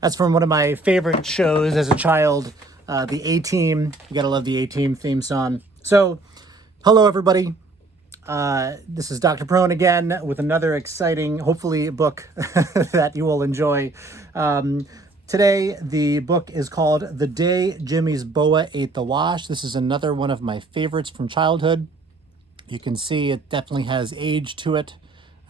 That's from one of my favorite shows as a child, the A-Team. You gotta love the A-Team theme song. So, hello everybody. This is Dr. Perrone again with another exciting, hopefully, book that you will enjoy. Today, the book is called The Day Jimmy's Boa Ate the Wash. This is another one of my favorites from childhood. You can see it definitely has age to it.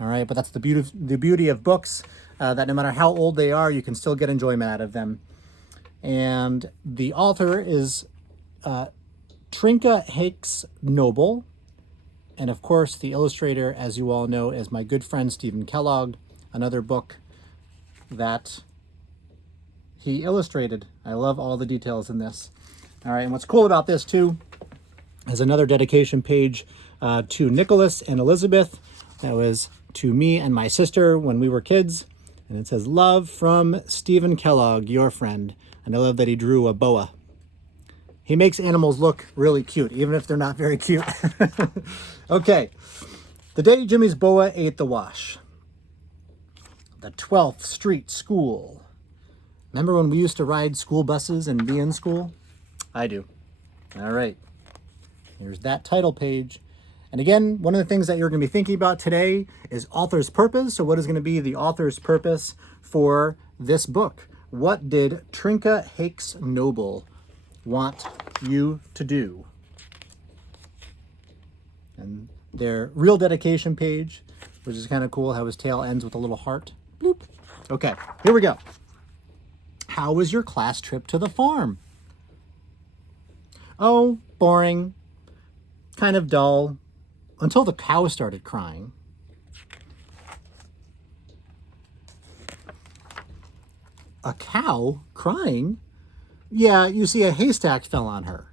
All right, but that's the beauty of books, that no matter how old they are, you can still get enjoyment out of them. And the author is Trinka Hakes Noble. And of course, the illustrator, as you all know, is my good friend Stephen Kellogg, another book that he illustrated. I love all the details in this. All right, and what's cool about this too is another dedication page to Nicholas and Elizabeth. That was to me and my sister when we were kids. And it says, "Love from Stephen Kellogg, your friend." And I love that he drew a boa. He makes animals look really cute, even if they're not very cute. Okay. The Day Jimmy's Boa Ate the Wash. The 12th Street School. Remember when we used to ride school buses and be in school? I do. All right. Here's that title page. And again, one of the things that you're going to be thinking about today is author's purpose. So what is going to be the author's purpose for this book? What did Trinka Hakes Noble want you to do? And their real dedication page, which is kind of cool how his tail ends with a little heart. Bloop. Okay, here we go. How was your class trip to the farm? Oh, boring. Kind of dull. Until the cow started crying. A cow crying? Yeah, you see, a haystack fell on her.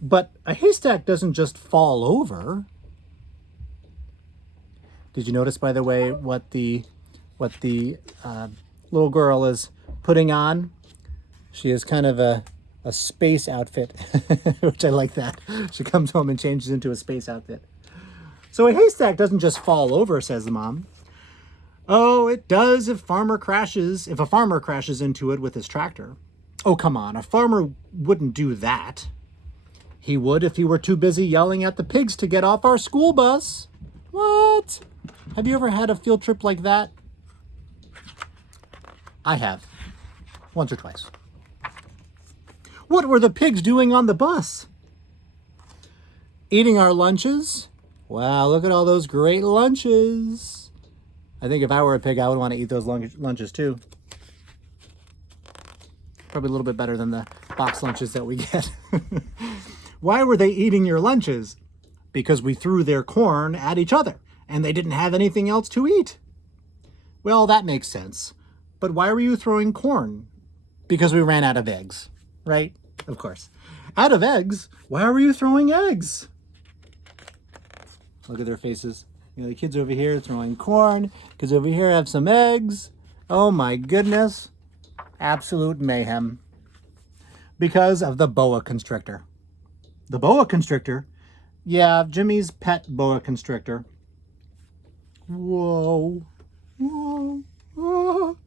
But a haystack doesn't just fall over. Did you notice, by the way, what the little girl is putting on? She is kind of a space outfit, which I like that. She comes home and changes into a space outfit. So a haystack doesn't just fall over, says the mom. Oh, it does if a farmer crashes into it with his tractor. Oh, come on, a farmer wouldn't do that. He would if he were too busy yelling at the pigs to get off our school bus. What? Have you ever had a field trip like that? I have. Once or twice. What were the pigs doing on the bus? Eating our lunches? Wow, look at all those great lunches. I think if I were a pig, I would want to eat those lunches too. Probably a little bit better than the box lunches that we get. Why were they eating your lunches? Because we threw their corn at each other and they didn't have anything else to eat. Well, that makes sense. But why were you throwing corn? Because we ran out of eggs. Right? Of course. Out of eggs? Why were you throwing eggs? Look at their faces. You know, the kids over here throwing corn. Kids over here have some eggs. Oh my goodness. Absolute mayhem. Because of the boa constrictor. The boa constrictor? Yeah, Jimmy's pet boa constrictor. Whoa. Whoa. Whoa.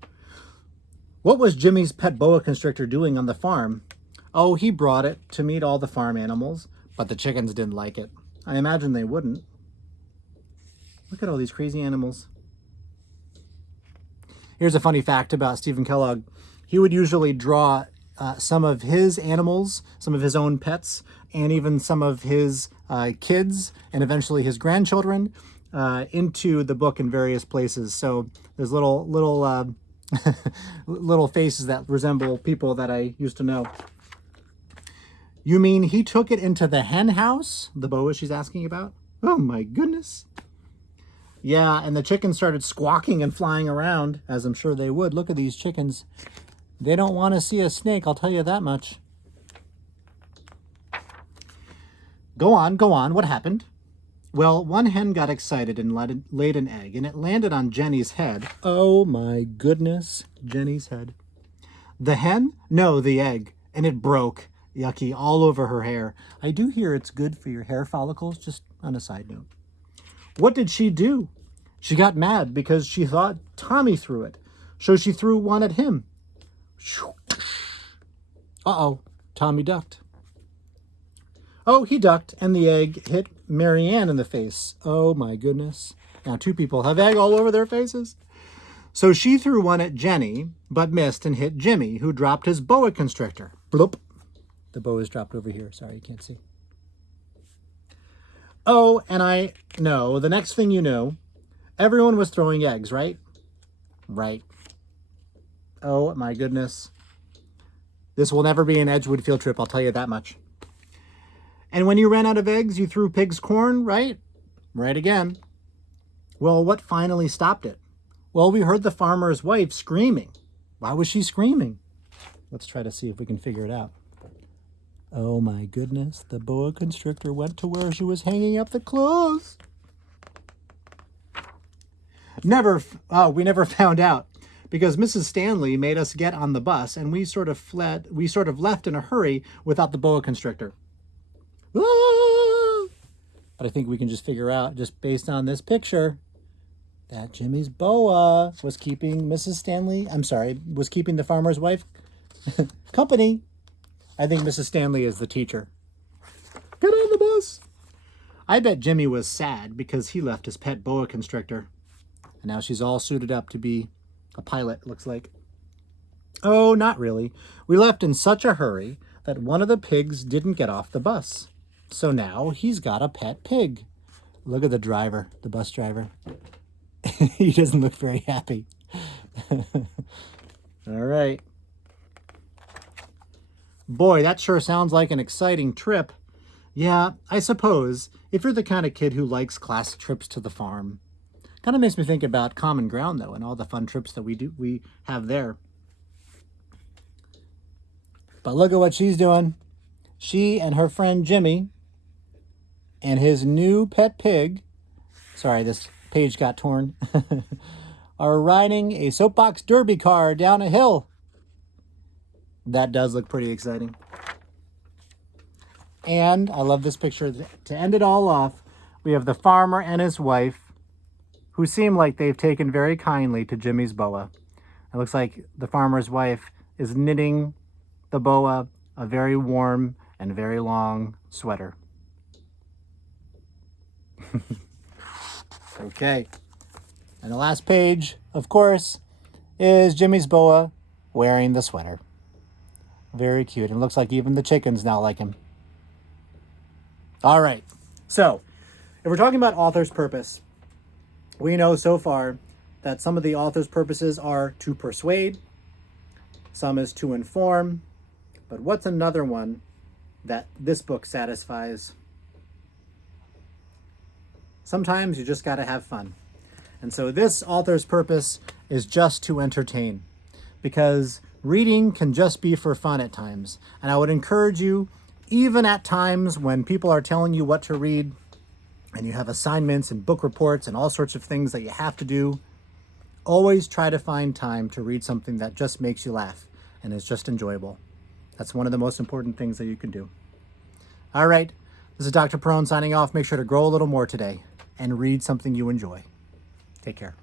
What was Jimmy's pet boa constrictor doing on the farm? Oh, he brought it to meet all the farm animals, but the chickens didn't like it. I imagine they wouldn't. Look at all these crazy animals. Here's a funny fact about Stephen Kellogg. He would usually draw some of his animals, some of his own pets, and even some of his kids, and eventually his grandchildren, into the book in various places. So there's little little faces that resemble people that I used to know. You mean he took it into the hen house? The boa she's asking about? Oh my goodness. Yeah, and the chickens started squawking and flying around, as I'm sure they would. Look at these chickens. They don't want to see a snake, I'll tell you that much. Go on. What happened? Well, one hen got excited and laid an egg, and it landed on Jenny's head. Oh my goodness, Jenny's head. The hen? No, the egg. And it broke. Yucky, all over her hair. I do hear it's good for your hair follicles, just on a side note. What did she do? She got mad because she thought Tommy threw it. So she threw one at him. Uh-oh, Tommy ducked. Oh, he ducked, and the egg hit Marianne in the face. Oh, my goodness. Now, two people have egg all over their faces. So she threw one at Jenny, but missed and hit Jimmy, who dropped his boa constrictor. Bloop. The boa is dropped over here. Sorry, you can't see. Oh, and I know, the next thing you know, everyone was throwing eggs, right? Right. Oh, my goodness. This will never be an Edgewood field trip, I'll tell you that much. And when you ran out of eggs, you threw pig's corn, right? Right again. Well, what finally stopped it? Well, we heard the farmer's wife screaming. Why was she screaming? Let's try to see if we can figure it out. Oh my goodness, the boa constrictor went to where she was hanging up the clothes. We never found out because Mrs. Stanley made us get on the bus and we sort of left in a hurry without the boa constrictor. Ah! But I think we can just figure out, just based on this picture, that Jimmy's boa was keeping was keeping the farmer's wife company. I think Mrs. Stanley is the teacher. Get on the bus. I bet Jimmy was sad because he left his pet boa constrictor. And now she's all suited up to be a pilot, looks like. Oh, not really. We left in such a hurry that one of the pigs didn't get off the bus. So now he's got a pet pig. Look at the driver, the bus driver. He doesn't look very happy. All right. Boy, that sure sounds like an exciting trip. Yeah, I suppose, if you're the kind of kid who likes class trips to the farm. Kind of makes me think about Common Ground, though, and all the fun trips that we have there. But look at what she's doing. She and her friend Jimmy and his new pet pig, sorry, this page got torn, are riding a soapbox derby car down a hill. That does look pretty exciting. And I love this picture. To end it all off, we have the farmer and his wife, who seem like they've taken very kindly to Jimmy's boa. It looks like the farmer's wife is knitting the boa a very warm and very long sweater. Okay. And the last page, of course, is Jimmy's boa wearing the sweater. Very cute. And looks like even the chickens now like him. All right. So, if we're talking about author's purpose, we know so far that some of the author's purposes are to persuade, some is to inform, but what's another one that this book satisfies? Sometimes you just got to have fun. And so this author's purpose is just to entertain, because reading can just be for fun at times. And I would encourage you, even at times when people are telling you what to read, and you have assignments and book reports and all sorts of things that you have to do, always try to find time to read something that just makes you laugh and is just enjoyable. That's one of the most important things that you can do. All right, this is Dr. Perrone signing off. Make sure to grow a little more today and read something you enjoy. Take care.